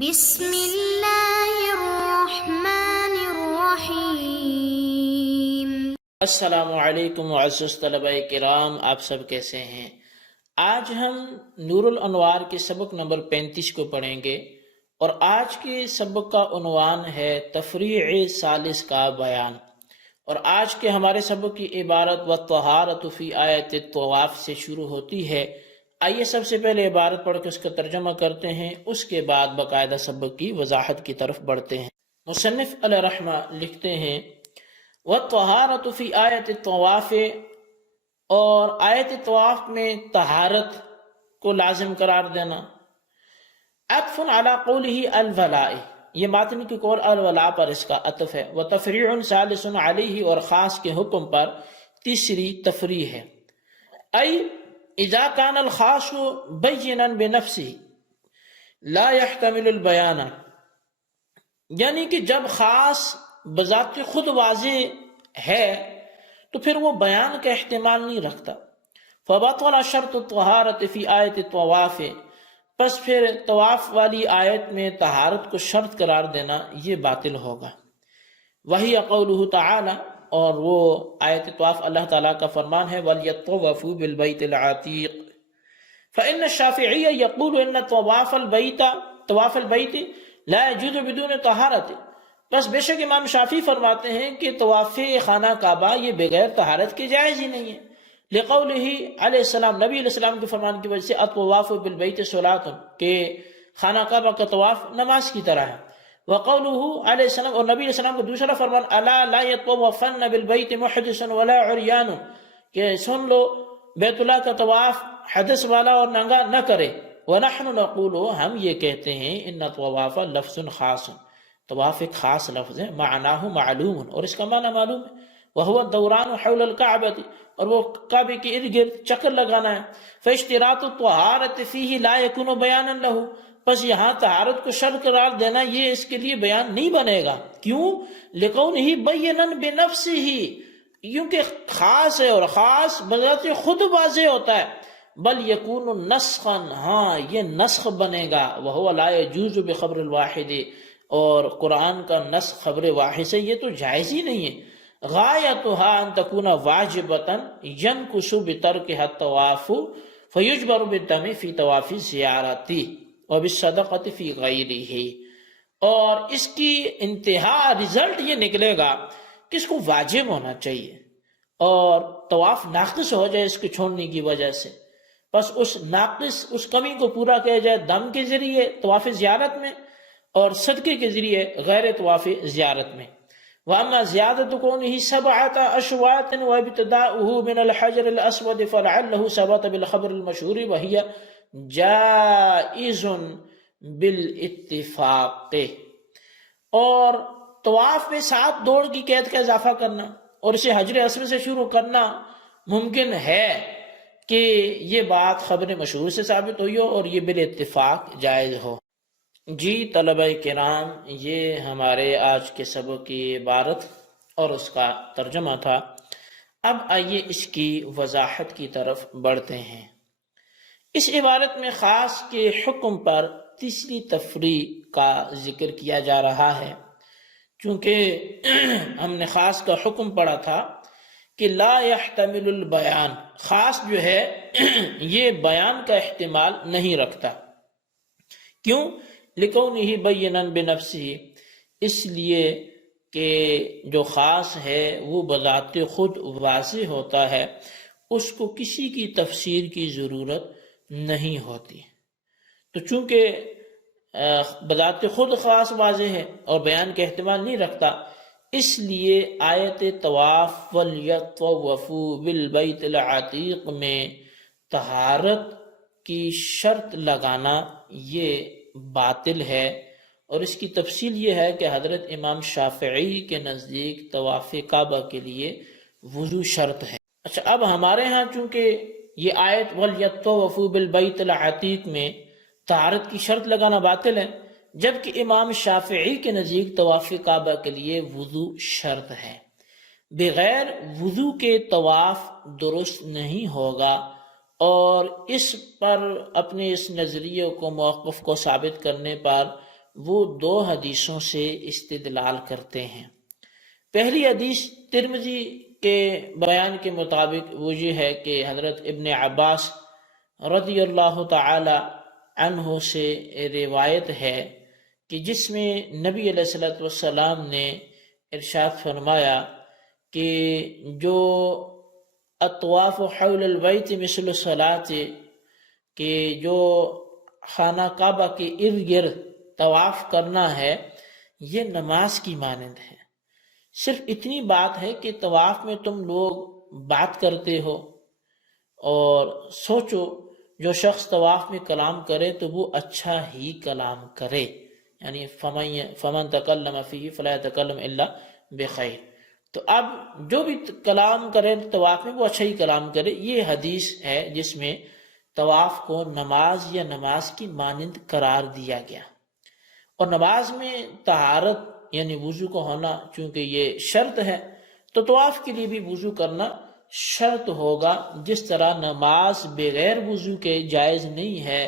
بسم اللہ الرحمن الرحیم۔ السلام علیکم معزز طلبہ کرام، آپ سب کیسے ہیں؟ آج ہم نور الانوار کے سبق نمبر 35 کو پڑھیں گے، اور آج کے سبق کا عنوان ہے تفریع ثالث کا بیان۔ اور آج کے ہمارے سبق کی عبارت والطہارۃ فی آیت الطواف سے شروع ہوتی ہے۔ آئیے سب سے پہلے عبارت پڑھ کے اس کا ترجمہ کرتے ہیں، اس کے بعد باقاعدہ سبق کی وضاحت کی طرف بڑھتے ہیں۔ مصنف علیہ رحمہ لکھتے ہیں والطہارۃ فی آیت الطواف، اور آیت طواف میں طہارت کو لازم قرار دینا، عطف علی قولہ الولاء، یہ ماتن کی قول الولاء پر اس کا عطف ہے، وتفریع ثالث علیہ، اور خاص کے حکم پر تیسری تفریع ہے۔ ای اذا کان الخاص بینا بنفسہ لا يحتمل البیان، یعنی کہ جب خاص بذات خود واضح ہے تو پھر وہ بیان کا احتمال نہیں رکھتا۔ فبطل شرط الطہارۃ فی آیت الطواف، پس پھر طواف والی آیت میں طہارت کو شرط قرار دینا یہ باطل ہوگا۔ وہی قولہ تعالی، اور وہ آیت طواف اللہ تعالیٰ کا فرمان ہے وَلْيَطَّوَّفُوا بِالْبَيْتِ الْعَتِيقِ، فإن الشافعی یقول ان طواف البیت لا يجوز بدون طہارت، بس بے شک امام شافعی فرماتے ہیں کہ طواف خانہ کعبہ یہ بغیر طہارت کے جائز ہی نہیں ہے، لقولہ علیہ السلام، نبی علیہ السلام کے فرمان کی وجہ سے الطواف بالبیت صلاۃ، کہ خانہ کعبہ کا طواف نماز کی طرح ہے، وقولہ علیہ السلام، اور نبی علیہ السلام کا دوسرا فرمان الا لا يطوفن بالبیت محدث ولا عریان، کہ سن لو بیت اللہ کا طواف حدث والا اور ننگا نہ کرے، ونحن نقول، ہم یہ کہتے ہیں ان طواف لفظ خاص، طواف ایک خاص لفظ ہے، معناہ معلوم، اور اس کا معنی معلوم ہے، وہو الدوران حول الکعبۃ، اور وہ کعبے کے ارد گرد چکر لگانا ہے، فاشتراط الطہارۃ فیہ لا یکون بیانا لہ، پس یہاں طہارت کو شرط قرار دینا یہ اس کے لیے بیان نہیں بنے گا، کیوں؟ لقونہ بینا بنفسہ، کیونکہ خاص ہے اور خاص بذات خود واضح ہوتا ہے، بل یکون نسخا، ہاں یہ نسخ بنے گا، وہو لا یجوز بخبر الواحد، اور قرآن کا نسخ خبر واحد سے یہ تو جائز ہی نہیں ہے، غایتها ان تکون واجبتا ینکس بترکها الطواف فیجبر بالدم فی طواف الزیارت وبالصدقۃ فی غیرہ، اور اس کی انتہا رزلٹ یہ نکلے گا کہ اس کو واجب ہونا چاہیے اور طواف ناقص ہو جائے اس کو چھوڑنے کی وجہ سے، بس اس ناقص اس کمی کو پورا کیا جائے دم کے ذریعے طواف زیارت میں، اور صدقے کے ذریعے غیر طواف زیارت میں۔ وَأَمَّا زِيَادَةُ كَوْنِهِ سَبْعَةَ أَشْوَاطٍ وَابْتِدَاؤُهُ مِنَ الْحَجَرِ الْأَسْوَدِ فَلَعَلَّهُ ثَبَتَ بِالْخَبْرِ الْمَشْهُورِ وَهِيَ جَائِزٌ بِالْاتِّفَاقِ، اور طواف میں 7 دوڑ کی قید کا اضافہ کرنا اور اسے حجر اسود سے شروع کرنا ممکن ہے کہ یہ بات خبر مشہور سے ثابت ہوئی ہو اور یہ بالاتفاق جائز ہو۔ جی طلبہ کرام، یہ ہمارے آج کے سبق کی عبارت اور اس کا ترجمہ تھا۔ اب آئیے اس کی وضاحت کی طرف بڑھتے ہیں۔ اس عبارت میں خاص کے حکم پر تیسری تفریع کا ذکر کیا جا رہا ہے، چونکہ ہم نے خاص کا حکم پڑھا تھا کہ لا يحتمل البیان، خاص جو ہے یہ بیان کا احتمال نہیں رکھتا، کیوں؟ لکونہ بینا بنفسہ، اس لیے کہ جو خاص ہے وہ بذات خود واضح ہوتا ہے، اس کو کسی کی تفسیر کی ضرورت نہیں ہوتی، تو چونکہ بذات خود خاص واضح ہے اور بیان کا احتمال نہیں رکھتا، اس لیے آیت طواف وَلْيَطَّوَّفُوا بِالْبَيْتِ الْعَتِيقِ میں طہارت کی شرط لگانا یہ باطل ہے، اور اس کی تفصیل یہ ہے کہ حضرت امام شافعی کے نزدیک طواف کعبہ کے لیے وضو شرط ہے۔ اچھا، اب ہمارے ہاں چونکہ یہ آیت وَلْيَطَّوَّفُوا بِالْبَيْتِ الْعَتِيقِ میں طہارت کی شرط لگانا باطل ہے، جبکہ امام شافعی کے نزدیک طواف کعبہ کے لیے وضو شرط ہے، بغیر وضو کے طواف درست نہیں ہوگا، اور اس پر اپنے اس نظریے کو موقف کو ثابت کرنے پر وہ دو حدیثوں سے استدلال کرتے ہیں۔ پہلی حدیث ترمذی کے بیان کے مطابق وہ یہ ہے کہ حضرت ابن عباس رضی اللہ تعالی عنہ سے روایت ہے کہ جس میں نبی علیہ الصلوۃ والسلام نے ارشاد فرمایا کہ جو اطواف حول البیت مثل الصلاۃ، کہ جو خانہ کعبہ کے ارد گرد طواف کرنا ہے یہ نماز کی مانند ہے۔ صرف اتنی بات ہے کہ طواف میں تم لوگ بات کرتے ہو، اور سوچو جو شخص طواف میں کلام کرے تو وہ اچھا ہی کلام کرے، یعنی فمن تکلم فیہ فلا یتکلم الا بخیر۔ تو اب جو بھی کلام کرے طواف میں وہ اچھا ہی کلام کرے۔ یہ حدیث ہے جس میں طواف کو نماز یا نماز کی مانند قرار دیا گیا، اور نماز میں طہارت یعنی وضو کا ہونا چونکہ یہ شرط ہے، تو طواف کے لیے بھی وضو کرنا شرط ہوگا۔ جس طرح نماز بغیر وضو کے جائز نہیں ہے،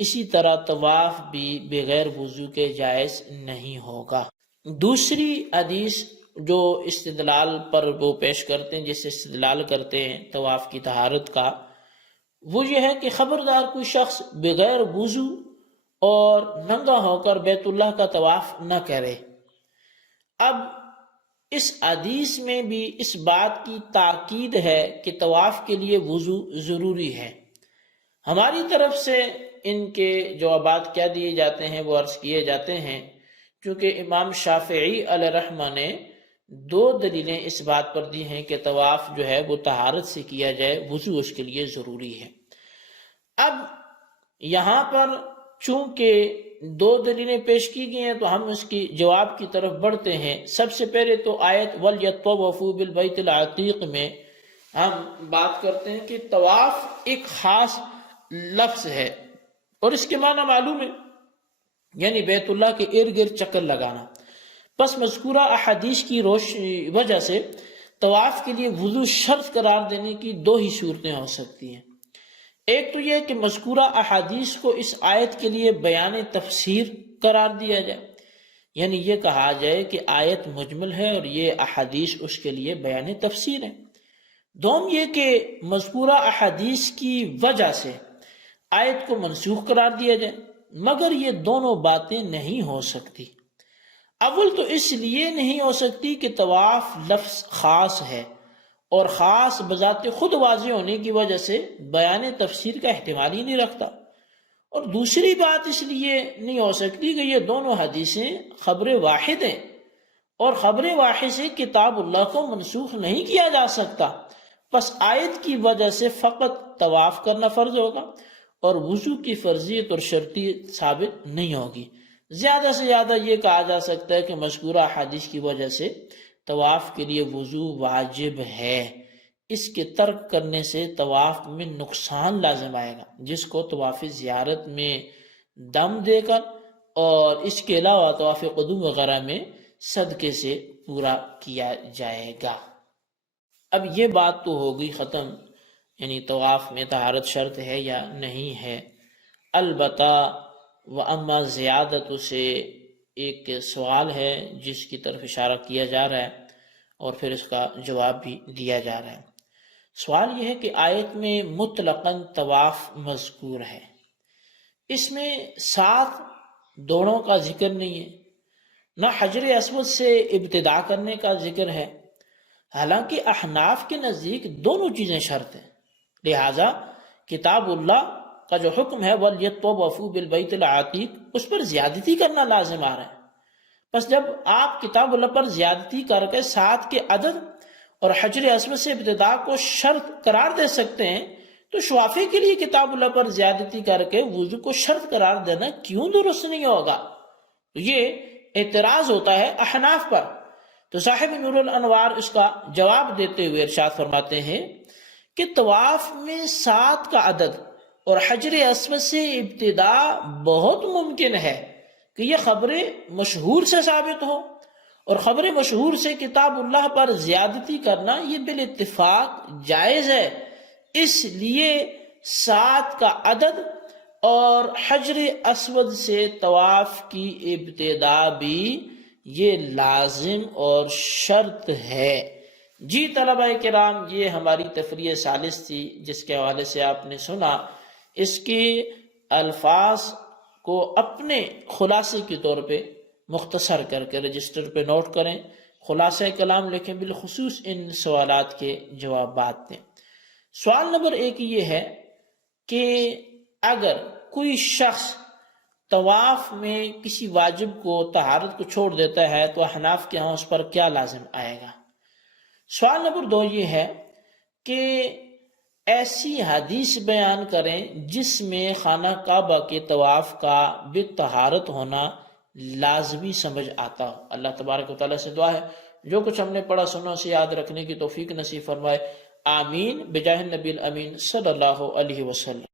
اسی طرح طواف بھی بغیر وضو کے جائز نہیں ہوگا۔ دوسری حدیث جو استدلال پر وہ پیش کرتے ہیں، جس سے استدلال کرتے ہیں طواف کی طہارت کا، وہ یہ ہے کہ خبردار کوئی شخص بغیر وضو اور ننگا ہو کر بیت اللہ کا طواف نہ کرے۔ اب اس حدیث میں بھی اس بات کی تاکید ہے کہ طواف کے لیے وضو ضروری ہے۔ ہماری طرف سے ان کے جوابات کیا دیے جاتے ہیں وہ عرض کیے جاتے ہیں، کیونکہ امام شافعی علیہ رحمہ نے دو دلیلیں اس بات پر دی ہیں کہ طواف جو ہے وہ طہارت سے کیا جائے، وضو اس کے لیے ضروری ہے۔ اب یہاں پر چونکہ دو دلیلیں پیش کی گئی ہیں تو ہم اس کی جواب کی طرف بڑھتے ہیں۔ سب سے پہلے تو آیت وَلْيَطَّوَّفُوا بِالْبَيْتِ الْعَتِيقِ میں ہم بات کرتے ہیں کہ طواف ایک خاص لفظ ہے اور اس کے معنی معلوم ہے، یعنی بیت اللہ کے ارد گرد چکر لگانا۔ پس مذکورہ احادیث کی وجہ سے طواف کے لیے وضو شرط قرار دینے کی دو ہی صورتیں ہو سکتی ہیں۔ ایک تو یہ کہ مذکورہ احادیث کو اس آیت کے لیے بیان تفسیر قرار دیا جائے، یعنی یہ کہا جائے کہ آیت مجمل ہے اور یہ احادیث اس کے لیے بیان تفسیر ہے۔ دوم یہ کہ مذکورہ احادیث کی وجہ سے آیت کو منسوخ قرار دیا جائے، مگر یہ دونوں باتیں نہیں ہو سکتی۔ اول تو اس لیے نہیں ہو سکتی کہ طواف لفظ خاص ہے، اور خاص بذات خود واضح ہونے کی وجہ سے بیان تفسیر کا احتمال ہی نہیں رکھتا، اور دوسری بات اس لیے نہیں ہو سکتی کہ یہ دونوں حدیثیں خبر واحد ہیں، اور خبر واحد سے کتاب اللہ کو منسوخ نہیں کیا جا سکتا۔ پس آیت کی وجہ سے فقط طواف کرنا فرض ہوگا اور وضو کی فرضیت اور شرطیت ثابت نہیں ہوگی۔ زیادہ سے زیادہ یہ کہا جا سکتا ہے کہ مذکورہ حدیث کی وجہ سے طواف کے لیے وضو واجب ہے۔ اس کے ترک کرنے سے طواف میں نقصان لازم آئے گا، جس کو طواف زیارت میں دم دے کر اور اس کے علاوہ طواف قدوم وغیرہ میں صدقے سے پورا کیا جائے گا۔ اب یہ بات تو ہوگی ختم، یعنی طواف میں طہارت شرط ہے یا نہیں ہے۔ البتہ وَأَمَّا زیادت سے ایک سوال ہے جس کی طرف اشارہ کیا جا رہا ہے اور پھر اس کا جواب بھی دیا جا رہا ہے۔ سوال یہ ہے کہ آیت میں مطلقاً طواف مذکور ہے، اس میں 7 دوڑوں کا ذکر نہیں ہے، نہ حجر اسود سے ابتدا کرنے کا ذکر ہے، حالانکہ احناف کے نزدیک دونوں چیزیں شرط ہیں، لہٰذا کتاب اللہ کا جو حکم ہے وَلْيَطَّوَّفُوا بِالْبَيْتِ الْعَتِيقِ اس پر زیادتی کرنا لازم آ رہا ہے۔ بس جب آپ کتاب اللہ پر زیادتی کر کے 7 کے عدد اور حجر اسود سے ابتدا کو شرط قرار دے سکتے ہیں، تو شوافی کے لیے کتاب اللہ پر زیادتی کر کے وضو کو شرط قرار دینا کیوں درست نہیں ہوگا؟ یہ اعتراض ہوتا ہے احناف پر۔ تو صاحب نور الانوار اس کا جواب دیتے ہوئے ارشاد فرماتے ہیں کہ طواف میں 7 کا عدد اور حجر اسود سے ابتدا بہت ممکن ہے کہ یہ خبر مشہور سے ثابت ہو، اور خبر مشہور سے کتاب اللہ پر زیادتی کرنا یہ بالاتفاق جائز ہے۔ اس لیے 7 کا عدد اور حجر اسود سے طواف کی ابتدا بھی یہ لازم اور شرط ہے۔ جی طلبہ کرام، یہ ہماری تفریح ثالث تھی جس کے حوالے سے آپ نے سنا۔ اس کے الفاظ کو اپنے خلاصے کے طور پہ مختصر کر کے رجسٹر پہ نوٹ کریں، خلاصہ کلام لکھیں، بالخصوص ان سوالات کے جوابات دیں۔ سوال نمبر 1 یہ ہے کہ اگر کوئی شخص طواف میں کسی واجب کو، طہارت کو چھوڑ دیتا ہے تو احناف کے ہاں اس پر کیا لازم آئے گا؟ سوال نمبر 2 یہ ہے کہ ایسی حدیث بیان کریں جس میں خانہ کعبہ کے طواف کا بالطہارت ہونا لازمی سمجھ آتا ہو۔ اللہ تبارک و تعالیٰ سے دعا ہے جو کچھ ہم نے پڑھا سنا اسے یاد رکھنے کی توفیق نصیب فرمائے، آمین بجاہ النبی الامین صلی اللہ علیہ وسلم۔